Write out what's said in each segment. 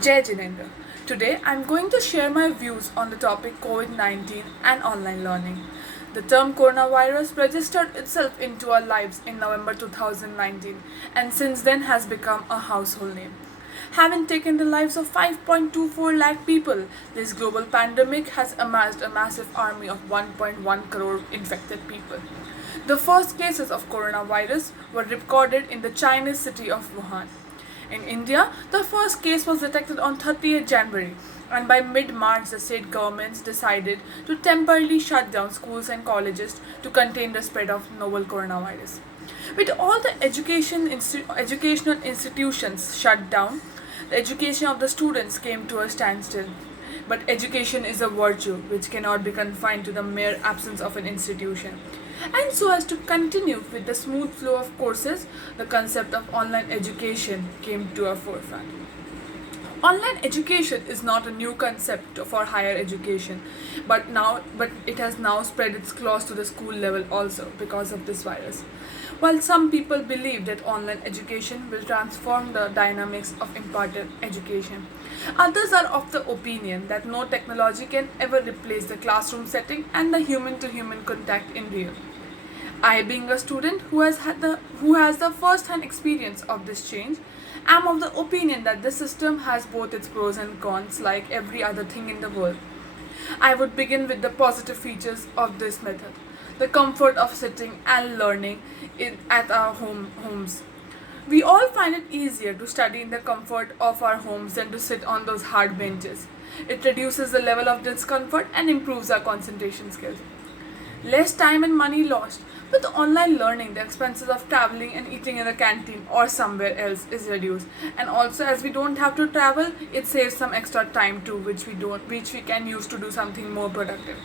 Jai Jinendra. Today I'm going to share my views on the topic COVID-19 and online learning. The term coronavirus registered itself into our lives in November 2019 and since then has become a household name. Having taken the lives of 5.24 lakh people, this global pandemic has amassed a massive army of 1.1 crore infected people. The first cases of coronavirus were recorded in the Chinese city of Wuhan. In India, the first case was detected on 30th January, and by mid March, the state governments decided to temporarily shut down schools and colleges to contain the spread of novel coronavirus. With all the educational institutions shut down, the education of the students came to a standstill. But education is a virtue which cannot be confined to the mere absence of an institution. And so, as to continue with the smooth flow of courses, the concept of online education came to a forefront. Online education is not a new concept for higher education, but it has now spread its claws to the school level also because of this virus. While some people believe that online education will transform the dynamics of imparted education, others are of the opinion that no technology can ever replace the classroom setting and the human to human contact in real. I, being a student who has the first-hand experience of this change, am of the opinion that this system has both its pros and cons, like every other thing in the world. I would begin with the positive features of this method: the comfort of sitting and learning at our homes. We all find it easier to study in the comfort of our homes than to sit on those hard benches. It reduces the level of discomfort and improves our concentration skills. Less time and money lost. With online learning, the expenses of traveling and eating in the canteen or somewhere else is reduced. And also, as we don't have to travel, it saves some extra time too, which we can use to do something more productive.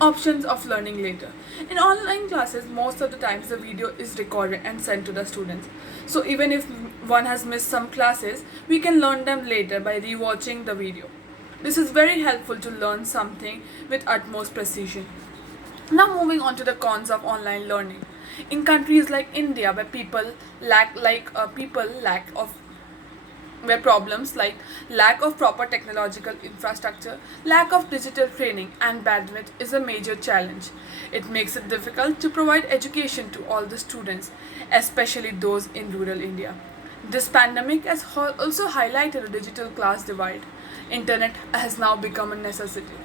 Options of learning later. In online classes, most of the times the video is recorded and sent to the students. So even if one has missed some classes, we can learn them later by rewatching the video. This is very helpful to learn something with utmost precision. Now moving on to the cons of online learning. In countries like India, where people lack of where problems like lack of proper technological infrastructure, lack of digital training, and bandwidth is a major challenge. It makes it difficult to provide education to all the students, especially those in rural India. This pandemic has also highlighted a digital class divide. Internet has now become a necessity.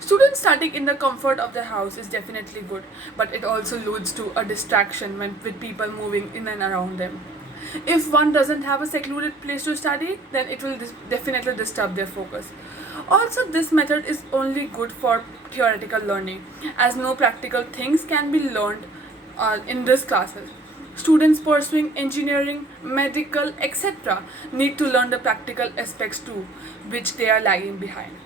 Students studying in the comfort of their house is definitely good, but it also leads to a distraction with people moving in and around them. If one doesn't have a secluded place to study, then it will definitely disturb their focus. Also, this method is only good for theoretical learning, as no practical things can be learned in these classes. Students pursuing engineering, medical, etc. need to learn the practical aspects too, which they are lagging behind.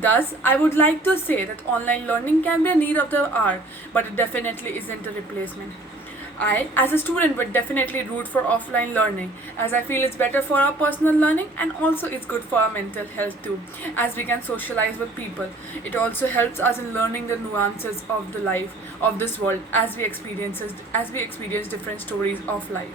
Thus, I would like to say that online learning can be a need of the hour, but it definitely isn't a replacement. I, as a student, would definitely root for offline learning, as I feel it's better for our personal learning and also it's good for our mental health too, as we can socialize with people. It also helps us in learning the nuances of the life of this world as we experience different stories of life.